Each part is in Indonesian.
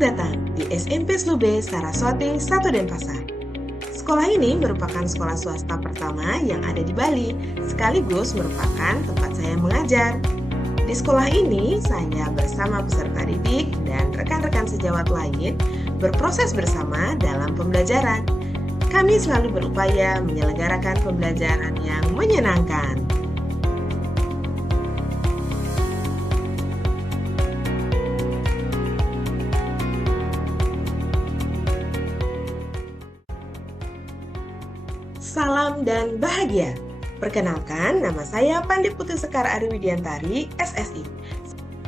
datang di SMP Slube Saraswati 1 Denpasar. Sekolah ini merupakan sekolah swasta pertama yang ada di Bali, sekaligus merupakan tempat saya mengajar. Di sekolah ini, saya bersama peserta didik dan rekan-rekan sejawat lain berproses bersama dalam pembelajaran. Kami selalu berupaya menyelenggarakan pembelajaran yang menyenangkan. Salam dan bahagia. Perkenalkan, nama saya Pandit Putri Sekar Ari Widiantari, SSI.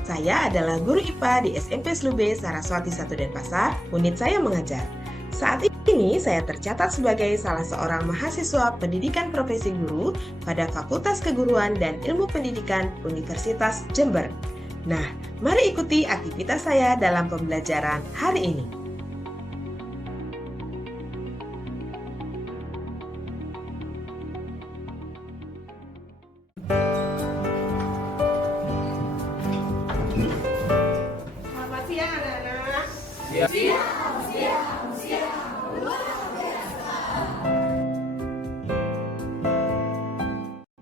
Saya adalah guru IPA di SMP Slube Saraswati 1 Denpasar, unit saya mengajar. Saat ini saya tercatat sebagai salah seorang mahasiswa pendidikan profesi guru pada Fakultas Keguruan dan Ilmu Pendidikan Universitas Jember. Nah, mari ikuti aktivitas saya dalam pembelajaran hari ini. Selamat siang anak-anak.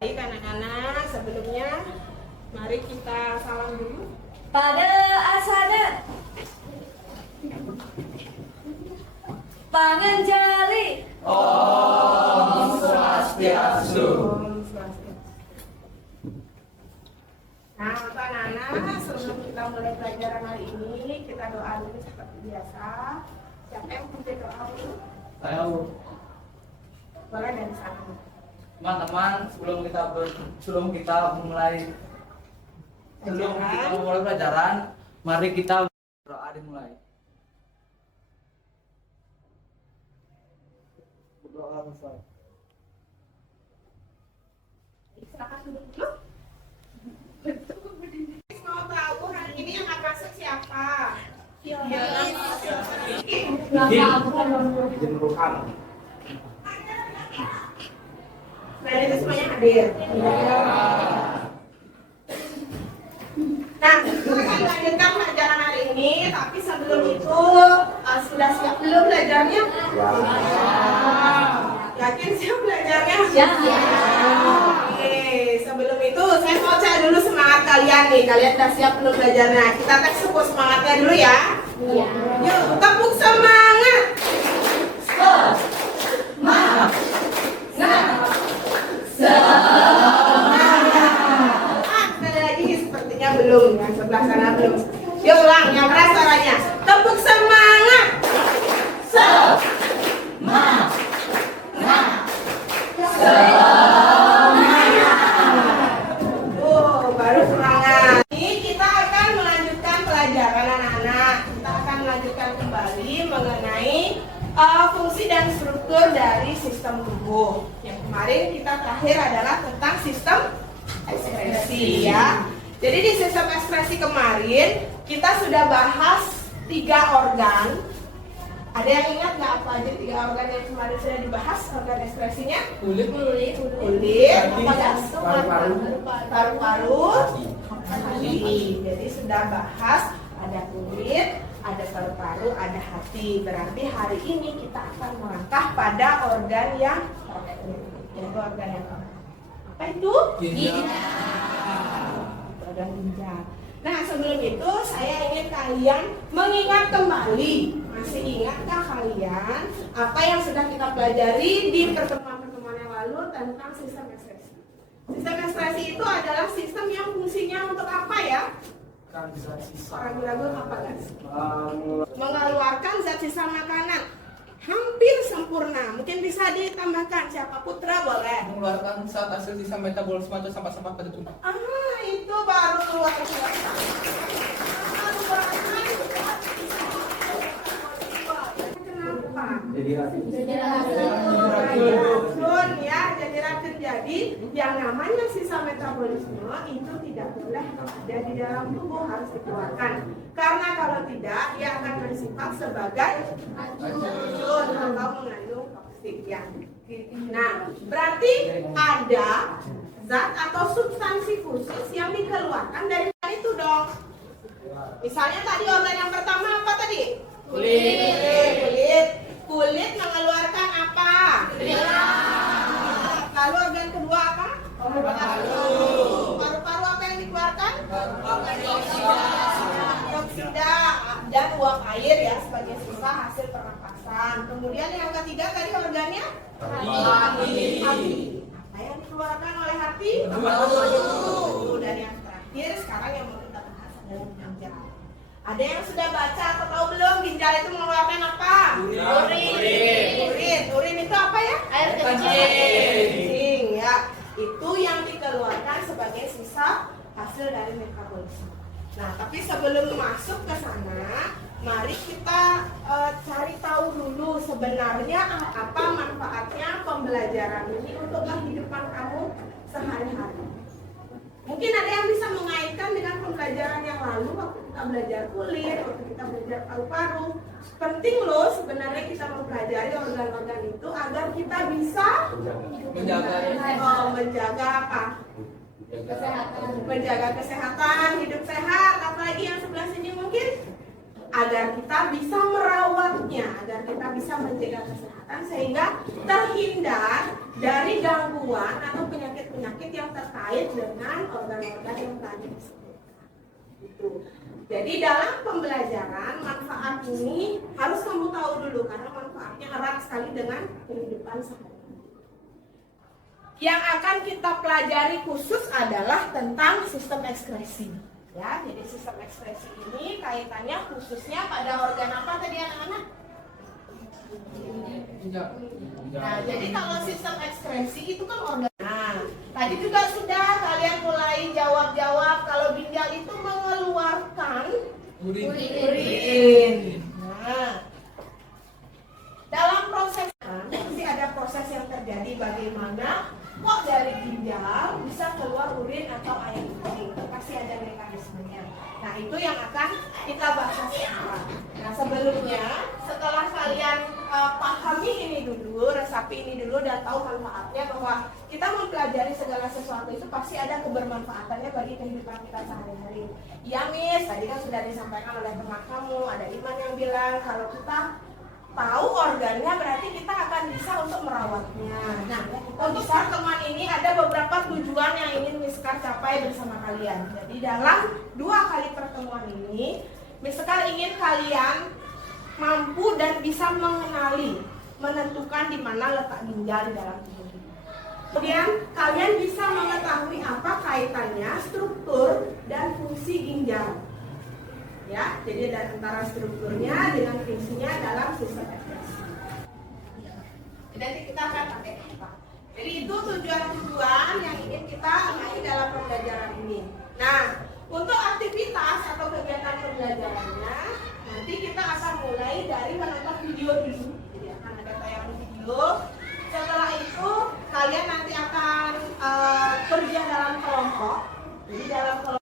Baik anak-anak, sebelumnya mari kita salam dulu. Pada asana Panganjali Om Swastiastu. Om Swastiastu. Nah, untuk anak-anak, sebelum kita mulai pelajaran hari ini, kita doa dulu seperti biasa. Siapa yang punya doa dulu? Saya Boleh dari sana. teman-teman, sebelum kita memulai pelajaran, mari kita berdoa dimulai. Berdoa selesai. Silakan duduk dulu. Mau tahu hari ini yang akan masuk siapa? Nah, itu semuanya hadir. Nah, kita akan lanjutkan pelajaran hari ini, tapi sebelum itu sudah siap belum belajarnya? Yakin siap belajarnya? Oke, sebelum itu saya mau cek dulu semangat kalian nih. Kalian udah siap belum belajarnya? Kita tes support semangatnya dulu ya. Yuk, tepuk semangat. Sekali lagi sepertinya belum. Yang sebelah sana belum. Yuk ulang, yang keras suaranya. Tepuk semangat. Baru semangat. Ini kita akan melanjutkan pelajaran anak-anak. Kita akan melanjutkan kembali mengenai fungsi dan struktur dari sistem tubuh. Yang kemarin kita terakhir adalah tentang sistem ekspresi ya. Jadi di sistem ekspresi kemarin kita sudah bahas 3 organ. Ada yang ingat nggak apa aja 3 organ yang kemarin sudah dibahas organ ekspresinya? Kulit, apa jantung, paru-paru, hati. Jadi sudah bahas ada kulit, ada paru-paru, ada hati. Berarti hari ini kita akan melangkah pada organ yang yaitu organ yang apa itu? Organ ginjal. Nah, sebelum itu saya ingin kalian mengingat kembali. Masih ingatkah kalian apa yang sudah kita pelajari di pertemuan-pertemuan yang lalu tentang sistem ekspresi? Sistem ekspresi itu adalah sistem yang fungsinya untuk apa ya? Ragu-ragu apa guys? Mengeluarkan zat sisa makanan. Hampir sempurna. Mungkin bisa ditambahkan siapa? Putra boleh. Mengeluarkan saat hasil sisa metabolisme atau sampah-sampah pada tubuh. Itu baru luar biasa. Kenapa? Jadi Racun ya, jadi racun. Jadi yang namanya sisa metabolisme itu tidak boleh ada di dalam tubuh, harus dikeluarkan. Karena kalau tidak, dia akan bersifat sebagai racun atau mengandung toksik ya. Nah, berarti ada zat atau substansi khusus yang dikeluarkan dari itu dong. Misalnya tadi organ yang pertama apa tadi? Kulit. Kulit mengeluarkan apa? Lalu organ kedua apa? Paru-paru apa yang dikeluarkan? Dioksida dan uap air ya sebagai sisa hasil pernapasan. Kemudian yang ketiga tadi organnya? Hati. Apa yang dikeluarkan oleh hati? Dan yang terakhir sekarang yang mau kita bahas adalah ginjal. Ada yang sudah baca atau tahu belum ginjal itu mengeluarkan apa? Urin itu apa ya? Air Kencing ya. Itu yang dikeluarkan sebagai sisa hasil dari metabolisme. Nah, tapi sebelum masuk ke sana, mari kita cari tahu dulu sebenarnya apa manfaatnya pembelajaran ini untuk kehidupan kamu sehari-hari. Mungkin ada yang bisa mengaitkan dengan pembelajaran yang lalu waktu kita belajar kulit, waktu kita belajar paru-paru. Penting loh sebenarnya kita mempelajari organ-organ itu agar kita bisa menjaga apa? Menjaga kesehatan, hidup sehat. Apalagi yang sebelah sini mungkin agar kita bisa merawatnya, agar kita bisa menjaga kesehatan sehingga terhindar dari gangguan atau penyakit-penyakit yang terkait dengan organ-organ yang tadi disebutkan. Gitu. Jadi dalam pembelajaran manfaat ini harus kamu tahu dulu karena manfaatnya erat sekali dengan kehidupan sehari-hari. Yang akan kita pelajari khusus adalah tentang sistem ekskresi. Ya, jadi sistem ekskresi ini kaitannya khususnya pada organ apa tadi anak-anak? Nah, jadi kalau sistem ekskresi itu kan organ. Nah, tadi juga sudah kalian mulai jawab-jawab kalau ginjal itu mengeluarkan urin. Nah, dalam proses pasti ada proses yang terjadi bagaimana kok dari ginjal bisa keluar urin atau air kencing. Pasti ada mekanismenya. Nah, itu yang akan kita bahas sekarang. Nah, sebelumnya setelah kalian pahami ini dulu, resapi ini dulu dan tahu manfaatnya bahwa kita mempelajari segala sesuatu itu pasti ada kebermanfaatannya bagi kehidupan kita sehari-hari. Ya, Miss, tadi kan sudah disampaikan oleh teman kamu, ada Iman yang bilang kalau kita tahu organnya berarti kita akan bisa untuk merawatnya. Nah, untuk pertemuan ini ada beberapa tujuan yang ingin Miskar capai bersama kalian. Jadi dalam 2 kali pertemuan ini, Miskar ingin kalian mampu dan bisa mengenali, menentukan di mana letak ginjal di dalam tubuh kita. Kemudian kalian bisa mengetahui apa kaitannya struktur dan fungsi ginjal. Ya, jadi ada antara strukturnya dengan fungsinya dalam sistem ekskresi. Nanti kita akan pakai apa? Jadi itu tujuan-tujuan yang ingin kita raih dalam pembelajaran ini. Nah, untuk aktivitas atau kegiatan pembelajarannya, nanti kita akan mulai dari menonton video dulu. Jadi akan ada tayangan video. Setelah itu kalian nanti akan kerja dalam kelompok. Jadi dalam kelompok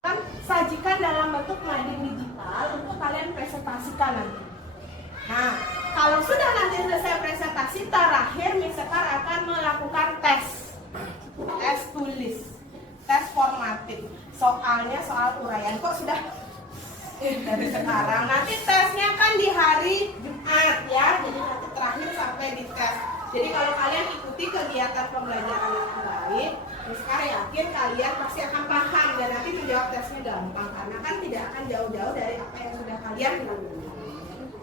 sajikan dalam bentuk mading digital untuk kalian presentasikan nanti. Nah, kalau sudah nanti selesai presentasi, terakhir Miss Sekar akan melakukan tes tulis, tes formatif. Soalnya soal uraian kok sudah dari sekarang. Nanti tesnya kan di hari Jumat ya, jadi nanti terakhir sampai di tes. Jadi kalau kalian ikuti kegiatan pembelajaran yang baik, sekarang yakin kalian pasti akan paham dan nanti menjawab tesnya gampang karena kan tidak akan jauh-jauh dari apa yang sudah kalian lalui.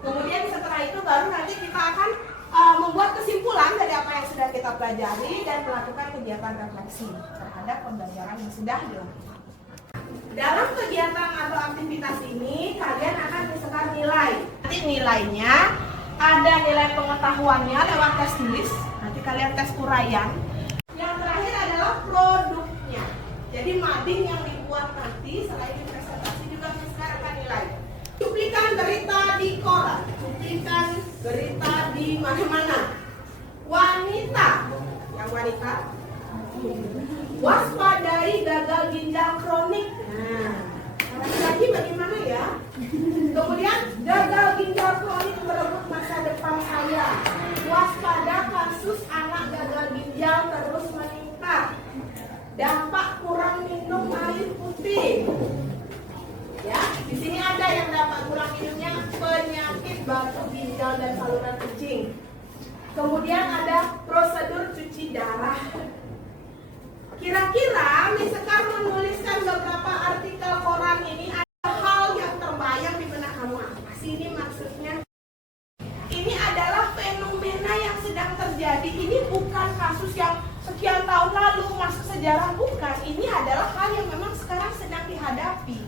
Kemudian setelah itu baru nanti kita akan membuat kesimpulan dari apa yang sudah kita pelajari dan melakukan kegiatan refleksi terhadap pembelajaran yang sudah dilakukan. Dalam kegiatan atau aktivitas ini kalian akan misalkan nilai. Nanti nilainya ada nilai pengetahuannya lewat tes tulis. Nanti kalian tes uraian. Yang terakhir adalah produknya. Jadi mading yang dibuat nanti selain presentasi juga misalkan akan nilai. Cuplikan berita di koran, cuplikan berita di mana-mana. Wanita, yang wanita, waspadai gagal ginjal kronik. Nah, lagi bagaimana ya? Kemudian gagal ginjal kronik merebut masa depan saya. Waspada kasus anak gagal ginjal terus meningkat. Dampak kurang minum air putih. Ya, di sini ada kencing. Kemudian ada prosedur cuci darah. Kira-kira Misekar menuliskan beberapa artikel koran ini, ada hal yang terbayang di benak kamu. Apa sih ini maksudnya? Ini adalah fenomena yang sedang terjadi. Ini bukan kasus yang sekian tahun lalu masuk sejarah, bukan. Ini adalah hal yang memang sekarang sedang dihadapi.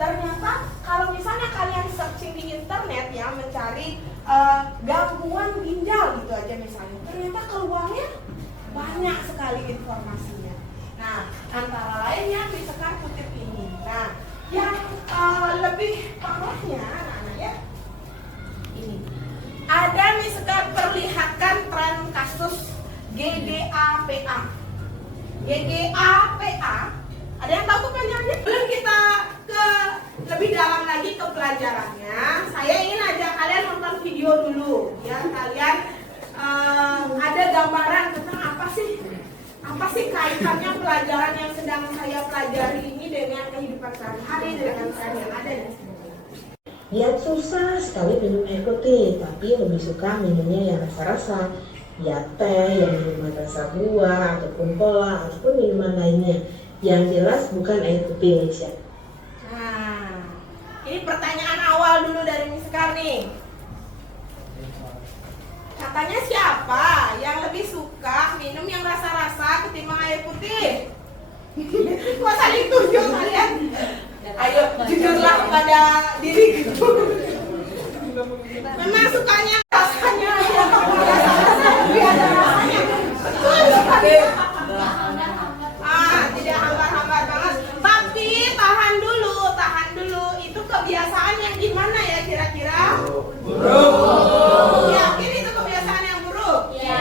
Ternyata kalau misalnya kalian searching di internet ya, mencari gangguan ginjal gitu aja misalnya, ternyata keluarnya banyak sekali informasinya. Nah, antara lainnya Misekar kutip ini. Nah, yang lebih parahnya anak-anak ya, ini ada Misekar perlihatkan tren kasus GGAPA. GGAPA, ada yang tahu kepanjangannya? Belum kita ke lebih dalam lagi ke pelajarannya, saya ingin ajak kalian nonton video dulu biar kalian ada gambaran tentang apa sih kaitannya pelajaran yang sedang saya pelajari ini dengan kehidupan sehari-hari, dengan tren yang ada di sini. Lihat susah sekali minum air putih, tapi lebih suka minumnya yang rasa-rasa. Ya teh, yang minuman rasa buah, ataupun cola, ataupun minuman lainnya. Yang jelas bukan air putih, Misha. Nah, ini pertanyaan awal dulu dari Misekar nih. Katanya siapa yang lebih suka minum yang rasa-rasa ketimbang air putih? Masa ditunjuk kalian? Ayo, jujurlah pada diriku. Memang sukanya rasanya ya, lebih ada rasanya. Tidak hambar-hambar banget. Tapi tahan dulu. Itu kebiasaan yang gimana ya kira-kira? Buruk. Yakin itu kebiasaan yang buruk? Ya.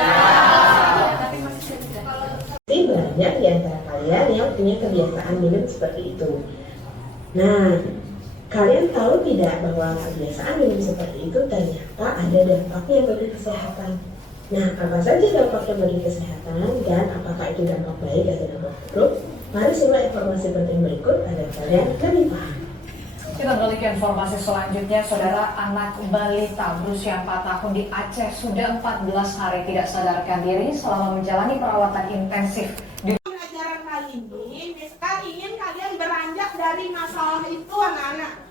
Pasti banyak di antara kalian yang punya kebiasaan minum seperti itu. Nah, kalian tahu tidak bahwa kebiasaan minum seperti itu ternyata ada dampaknya bagi kesehatan. Nah, apa saja dampaknya bagi kesehatan dan apakah itu dampak baik atau dampak buruk? Mari simak informasi penting berikut agar kalian lebih paham. Kita beralih ke informasi selanjutnya, saudara. Anak balita berusia 4 tahun di Aceh sudah 14 hari tidak sadarkan diri selama menjalani perawatan intensif. Pelajaran kali ini, Misekar ingin kalian beranjak dari masalah itu anak-anak.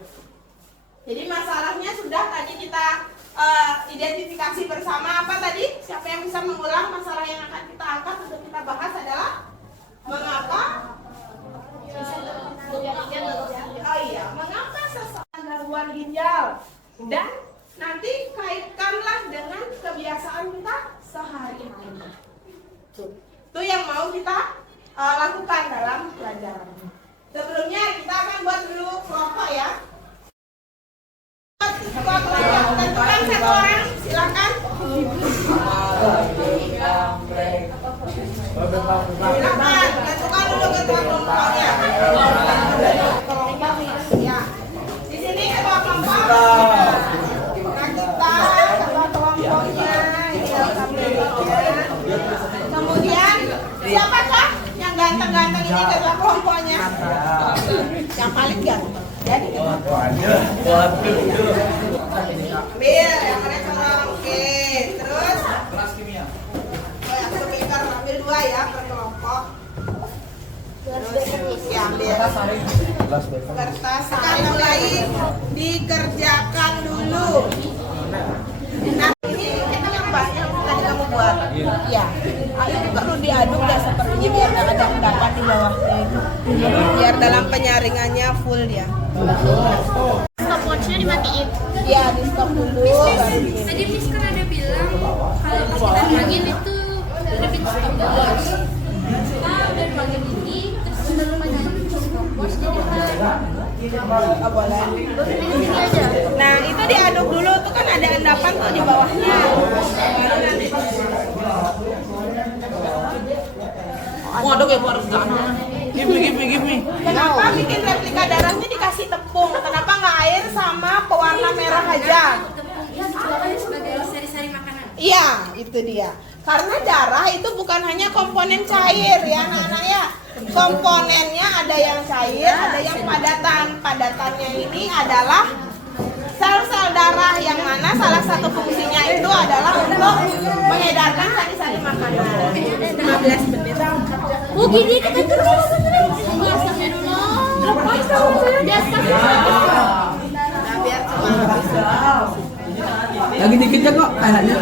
Jadi masalahnya sudah tadi kita identifikasi bersama. Apa tadi? Siapa yang bisa mengulang masalah yang akan kita angkat untuk kita bahas adalah mengapa? Oh iya, mengapa seseorang gangguan ginjal? Dan nanti kaitkanlah dengan kebiasaan kita sehari-hari. Itu yang mau kita lakukan dalam pelajaran. Sebelumnya kita akan buat dulu kelompok ya. Tentukan satu orang, silakan. Silakan, tentukan dulu ketua kelompoknya. Ya. Di sini ketua kelompok. Nah, kita ketua kelompoknya. Kemudian siapakah yang ganteng-ganteng ini ketua kelompoknya? Yang paling ganteng. Jadi ambil yang mana orang. Oke, terus Kelas kimia. aku pegang ambil 2 ya per kelompok. Terus ya ambil kertas. Sekarang mulai dikerjakan dulu. Nah ini kita yang banyak tadi kamu buat. Ya, ini perlu diaduk dan sepertinya biar nggak ada endapan di bawahnya itu. Biar dalam penyaringannya full ya. Stopwatchnya dimatiin. Ya, di stop dulu. Tadi Miss kan ada bilang kalau pas kita pangin itu lebih stopwatch. Kita udah pangin ini terus kita lumayan stopwatch jadi Oh, boleh. ini aja. Nah, itu diaduk dulu tuh kan ada endapan tuh di bawahnya. Oh, aduk ya, harus jangan. Give me. Kenapa bikin replika darahnya dikasih tepung? Kenapa nggak air sama pewarna merah aja? Tepung itu digunakan sebagai sari-sari makanan. Iya, itu dia. Karena darah itu bukan hanya komponen cair ya anak-anak ya. Komponennya ada yang cair, ada yang padatan. Padatannya ini adalah sel-sel darah darah, yang mana salah satu fungsinya itu adalah untuk mengedarkan sari-sari makanan. 15 menit. Oh gini kita terus masaknya dulu. Lepas dong saya biasa. Nah, biar cuma Lagi dikit ya kok anaknya.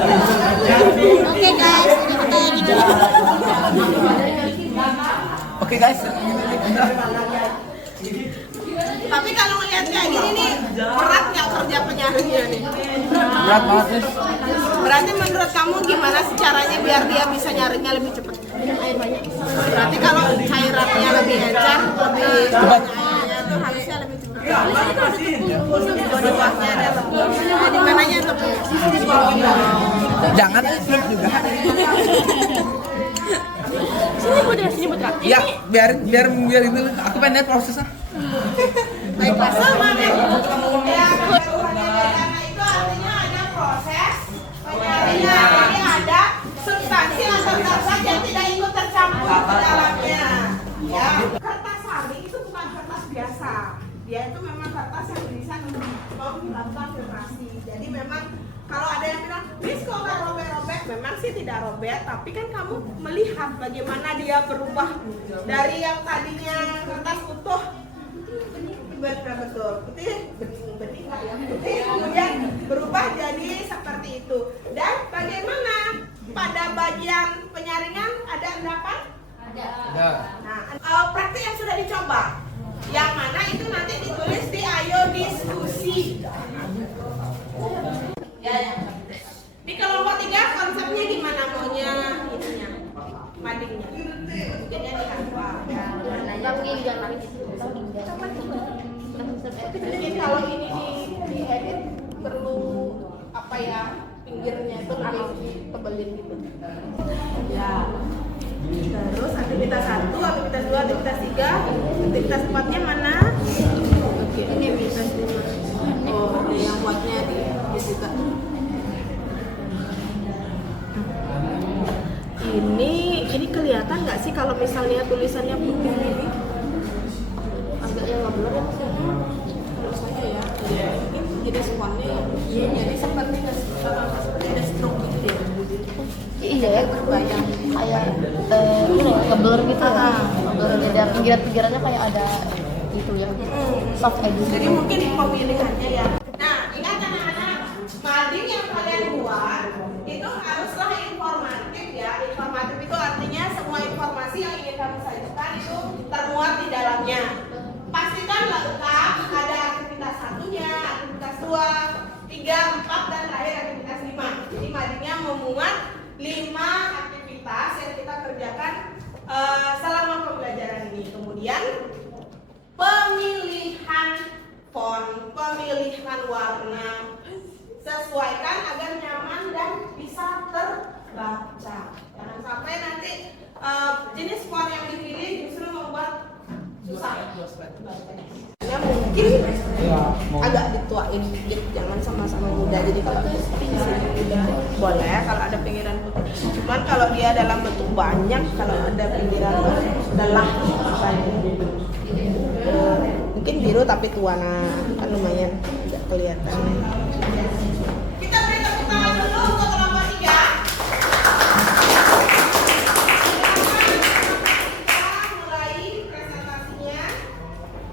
Oke guys, ini kita lagi dulu. Oke guys. Tapi kalau ngeliat kayak gini nih, berat nggak kerja penyaringnya nih? Berat banget nih. Berarti menurut kamu gimana sih caranya biar dia bisa nyaringnya lebih cepat? Berarti kalau cairannya lebih encer, lebih Cepat. cairannya tuh harusnya lebih cepat. Body wash-nya ada tepung. Di mananya tepung? Jangan flip juga. Sini Putra. Iya, biar ini aku pengen lihat prosesnya. Baiklah, sama nih. Ya, karena itu artinya ada proses penyaringan. Jadi ada substansi atau zat yang tidak ikut tercampur ke dalamnya. Ya, kertas sari itu bukan kertas biasa. Dia itu memang kertas yang berisian untuk melakukan filtrasi. Jadi memang kalau ada yang bilang, Miss kok nggak robek-robek? Memang sih tidak robek, tapi kan kamu melihat bagaimana dia berubah dari yang tadinya kertas utuh, betul, bening lah ya, putih, kemudian berubah jadi seperti itu. Dan bagaimana pada bagian penyaringan ada endapan? Ada. Nah, praktik yang sudah dicoba, yang mana itu nanti ditulis di Ayo Diskusi. Ya. Di kelompok 3 konsepnya gimana maunya ininya, madingnya? Mungkinnya di Canva. Mungkin kalau ini diedit perlu apa ya, pinggirnya itu lebih tebelin gitu. Ya. Terus aktivitas 1, aktivitas 2, aktivitas 3, aktivitas 4-nya mana? Oke, ini aktivitas 5. Oh, ini yang buatnya di juga. Ini kelihatan nggak sih kalau misalnya tulisannya putih ini? Agaknya nggak blur ya maksudnya? Menurut saya ya. Mungkin jadi sponnya ya. Jadi seperti ada stroke gitu ya. Iya ya, Terbayang. kayak ini ngeblur gitu ya. Ngeblur dan pinggiran-pinggirannya kayak ada gitu ya. Soft edge. Jadi mungkin di pemilihannya ya. Nah, ingat anak-anak, mading yang kalian buat itu haruslah informatif ya. Informatif itu artinya semua informasi yang ingin kamu sajikan itu termuat di dalamnya. Pastikan lengkap, ada aktivitas 1-nya, aktivitas 2, 3, 4, dan terakhir aktivitas 5. Jadi madingnya memuat 5 aktivitas yang kita kerjakan selama pembelajaran ini. Kemudian pemilihan font, pemilihan warna, sesuaikan agar nyaman dan bisa terbaca. Jangan sampai nanti jenis font yang dipilih justru membuat susah. Ya mungkin agak dituain dikit, jangan sama-sama muda, jadi kalau putih boleh kalau ada pinggiran putih. Cuman kalau dia dalam bentuk banyak, kalau ada pinggiran lelah mungkin biru tapi tuana kan lumayan tidak kelihatan. Kita beri tepuk tangan dulu untuk kelompok 3. Kita mulai presentasinya.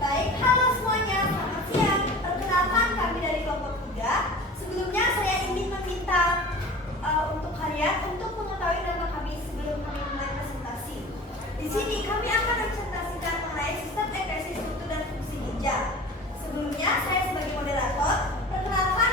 Baik, halo semuanya, selamat siang. Perkenalkan kami dari kelompok 3. Sebelumnya saya ingin meminta untuk kalian untuk mengetahui nama kami sebelum kami mulai presentasi. Di sini kami akan presentasikan mengenai sistem EPC struktur dan fungsi ginjal. Sebelumnya saya sebagai moderator, perkenalkan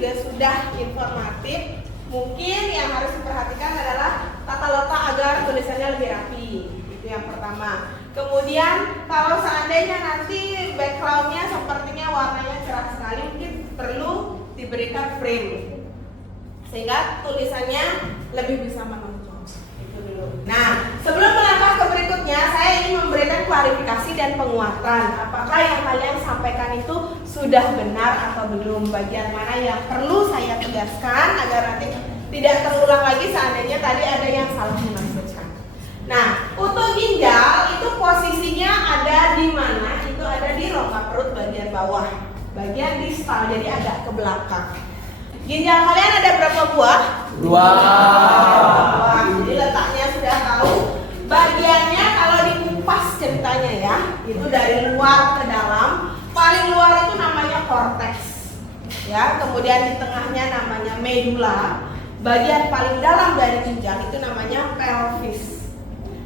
juga sudah informatif. Mungkin yang harus diperhatikan adalah tata letak agar tulisannya lebih rapi. Itu yang pertama. Kemudian kalau seandainya nanti backgroundnya sepertinya warnanya cerah sekali, mungkin perlu diberikan frame sehingga tulisannya lebih bisa menonjol. Itu dulu. Nah, sebelum melangkah ke berikutnya, saya ingin memberikan klarifikasi dan penguatan. Apakah yang kalian sampaikan itu sudah benar atau belum? Bagian mana yang perlu saya tegaskan agar nanti tidak terulang lagi seandainya tadi ada yang salah dimaksudkan. Nah, untuk ginjal itu posisinya ada di mana? Itu ada di rongga perut bagian bawah, bagian distal, jadi agak ke belakang. Ginjal kalian ada berapa buah? 2 buah. Jadi letaknya sudah tahu. Bagiannya kalau dikupas ceritanya ya, itu dari luar ke dalam. Paling luar itu namanya korteks. Ya, kemudian di tengahnya namanya medula. Bagian paling dalam dari ginjal itu namanya pelvis.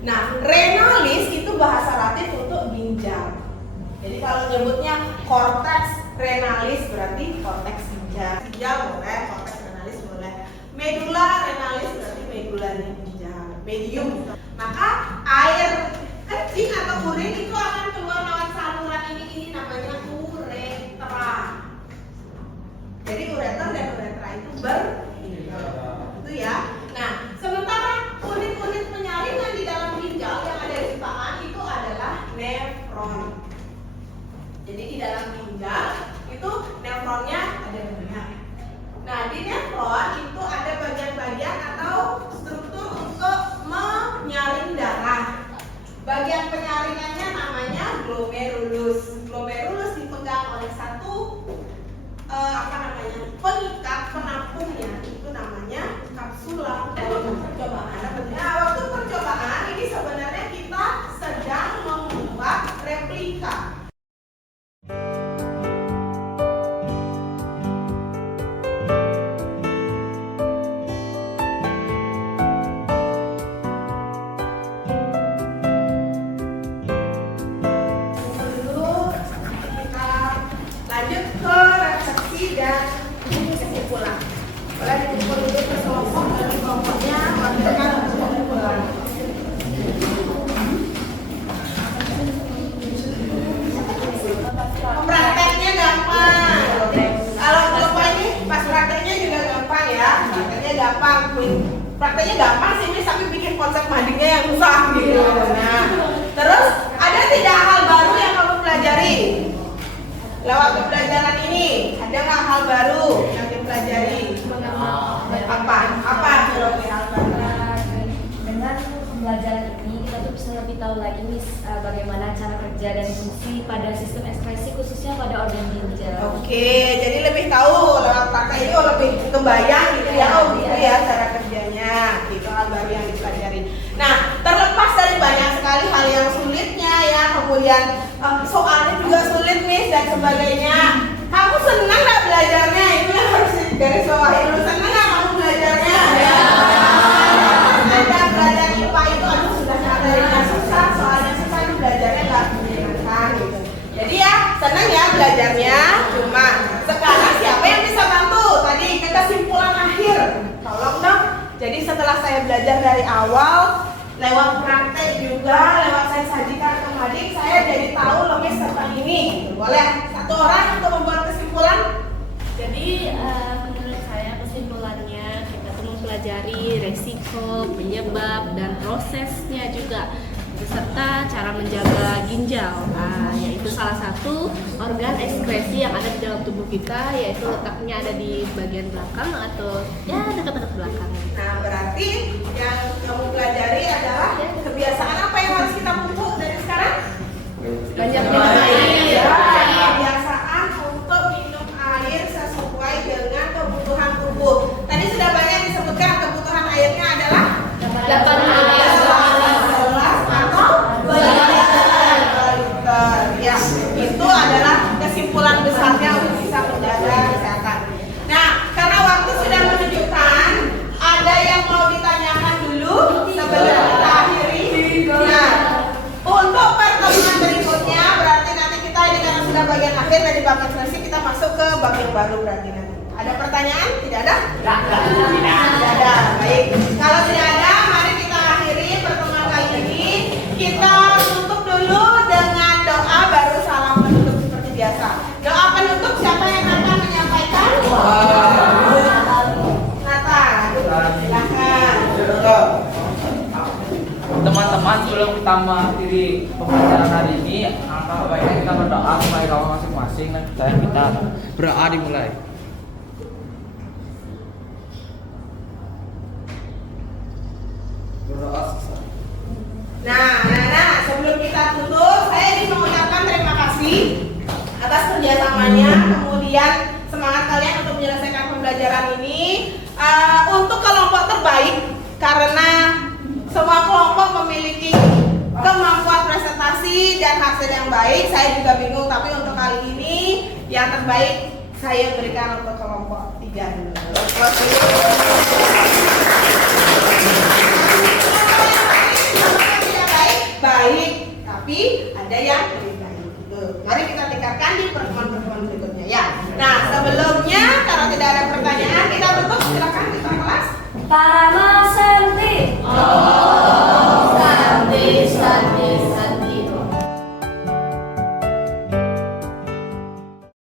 Nah, renalis itu bahasa Latin untuk ginjal. Jadi kalau nyebutnya korteks renalis berarti korteks ginjal. Ginjal boleh, korteks renalis boleh. Medula renalis berarti medulanya ginjal. Medium. Maka air kencing atau urin itu akan keluar lewat saluran ini namanya uretra. Jadi ureter dan uretra itu itu ya. Nah, sementara unit-unit penyaringan di dalam ginjal yang ada di jutaan itu adalah nefron. Jadi di dalam ginjal itu nefronnya ada banyak. Nah, di nefron itu ada bagian-bagian atau struktur untuk menyaring darah. Bagian penyaringannya namanya glomerulus. Glomerulus dipegang oleh satu pengikat penampungnya, itu namanya kapsula. Percobaan. Nah, waktu percobaan ini sebenarnya kita sedang membuat replika. Lanjut ke refleksi dan kesimpulan. Boleh dikumpul dulu ke kelompok dan kelompoknya lakukan kesimpulan. Prakteknya gampang. Kalau kelompok ini pas prakteknya juga gampang ya. Prakteknya gampang. Prakteknya gampang sih, tapi bikin konsep madingnya yang susah gitu. Nah, terus ada tidak hal baru yang kamu pelajari? Lewat pembelajaran ini, ada nggak hal baru yang dipelajari? Apa kira-kira hal baru? Dengan pembelajaran ini kita tuh bisa lebih tahu lagi nih bagaimana cara kerja dan fungsi pada sistem ekskresi khususnya pada organ ginjal. Oke, jadi lebih tahu lewat praktek ini lebih kebayang gitu ya, gitu ya cara kerjanya. Itu hal baru yang dipelajari. Nah, terlepas dari banyak sekali hal yang sulitnya ya, kemudian soalnya juga sulit nih dan sebagainya. Kamu senang nggak belajarnya? Itu yang harus digarisbawahi dulu. Senang nggak kamu belajarnya? Ya. Ada belajar IPA itu sudah materinya susah, soalnya susah belajarnya nggak menyenangkan gitu. Jadi ya senang ya belajarnya. Cuma sekarang siapa yang bisa bantu? Tadi kesimpulan akhir. Tolong dong. Jadi setelah saya belajar dari awal, lewat praktek juga, lewat saya sajikan ke Madik, saya jadi tahu lomis tentang ini. Boleh satu orang untuk membuat kesimpulan? Jadi menurut saya kesimpulannya kita perlu mempelajari resiko, penyebab, dan prosesnya juga beserta cara menjaga ginjal. Nah, yaitu salah satu organ ekskresi yang ada di dalam tubuh kita, yaitu letaknya ada di bagian belakang atau ya dekat-dekat belakang. Nah, berarti yang kamu pelajari adalah kebiasaan apa yang harus kita pupuk dari sekarang? Banyak minum air. Kebiasaan untuk minum air sesuai dengan kebutuhan tubuh. Tadi sudah banyak disebutkan kebutuhan airnya adalah 8 ya, itu adalah kesimpulan besarnya untuk bisa menjaga kesehatan. Nah, karena waktu sudah menunjukkan, ada yang mau ditanyakan dulu sebelum kita akhiri. Nah, untuk pertemuan berikutnya berarti nanti kita ini karena sudah bagian akhir dari bab ekspresi, kita masuk ke bab yang baru berarti nanti. Ada pertanyaan? Tidak ada? Tidak ada. Baik. Kalau tidak ada, mari kita akhiri pertemuan kali ini. Kita tutup dulu dengan doa baru salam penutup seperti biasa. Doa penutup siapa yang akan menyampaikan? Nata, silakan. Teman-teman, sebelum kita mengakhiri pembelajaran hari ini, angka baiknya kita berdoa supaya kawan masing-masing dan kita berdoa dimulai. Berdoa. Nah, sebelum kita tutup, saya ingin mengucapkan terima kasih atas kerjasamanya, kemudian semangat kalian untuk menyelesaikan pembelajaran ini untuk kelompok terbaik, karena semua kelompok memiliki kemampuan presentasi dan hasil yang baik. Saya juga bingung, tapi untuk kali ini yang terbaik saya berikan untuk kelompok 3 dulu. Baik, tapi ada yang lebih baik. Mari kita tingkatkan di pertemuan-pertemuan berikutnya ya. Nah, sebelumnya kalau tidak ada pertanyaan kita tutup, silakan kita kelas. Parama Senti.